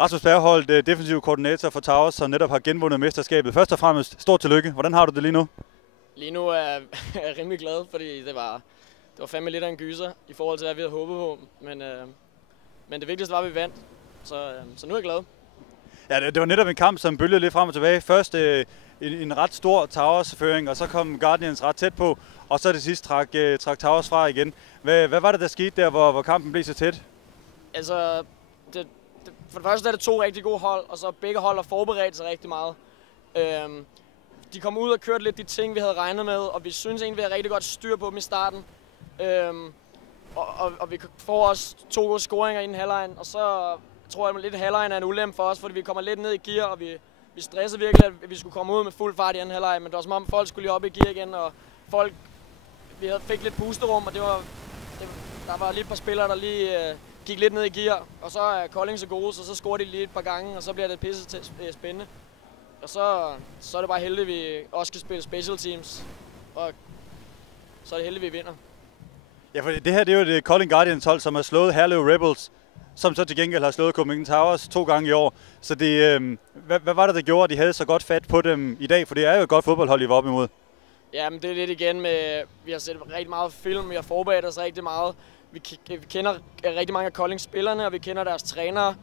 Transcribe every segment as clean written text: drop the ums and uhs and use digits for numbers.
Rasmus Bergholt, defensiv koordinator for Towers, som netop har genvundet mesterskabet. Først og fremmest, stort tillykke. Hvordan har du det lige nu? Lige nu er jeg rimelig glad, fordi det var fandme lidt af en gyser i forhold til, hvad vi havde håbet på. Men det vigtigste var, at vi vandt, så nu er jeg glad. Ja, det var netop en kamp, som bølgede lidt frem og tilbage. Først en ret stor Towers-føring, og så kom Guardians ret tæt på, og så til sidst trak Towers fra igen. Hvad var det, der skete der, hvor kampen blev så tæt? Altså, for det første er det 2 rigtig gode hold, og så begge hold har forberedt sig rigtig meget. De kom ud og kørte lidt de ting, vi havde regnet med, og vi synes egentlig, vi havde rigtig godt styr på dem i starten. Og vi får også 2 gode scoringer i den halvlejen, og så tror jeg lidt, at halvlejen er en ulempe for os, fordi vi kommer lidt ned i gear, og vi stressede virkelig, at vi skulle komme ud med fuld fart i anden halvleg, men det var som om folk skulle lige op i gear igen, og vi fik lidt pusterum, og der var lige et par spillere, der lige gik lidt ned i gear, og så er Kolding så gode, så scorer de lige et par gange, og så bliver det pisse spændende. Og så er det bare heldigt, at vi også kan spille special teams, og så er det heldigt, at vi vinder. Ja, for det her det er jo et Kolding Guardians hold, som har slået Herlev Rebels, som så til gengæld har slået Copenhagen Towers 2 gange i år. Så hvad var det, der gjorde, at de havde så godt fat på dem i dag? For det er jo et godt fodboldhold, I var op imod. Ja, men det er lidt igen med, vi har set rigtig meget film, vi har forberedt os rigtig meget. Vi kender rigtig mange af Koldings spillerne, og vi kender deres trænere.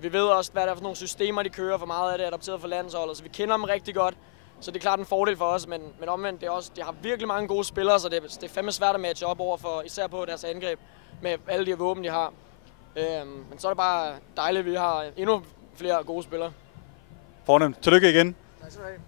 Vi ved også, hvad det er for nogle systemer, de kører, for meget af det er adopteret for landsholdet, så vi kender dem rigtig godt. Så det er klart en fordel for os, men omvendt, de har virkelig mange gode spillere, så det er fandme svært at matche op over for, især på deres angreb, med alle de våben, de har. Men så er det bare dejligt, at vi har endnu flere gode spillere. Fornemt. Tillykke igen. Tak skal du have.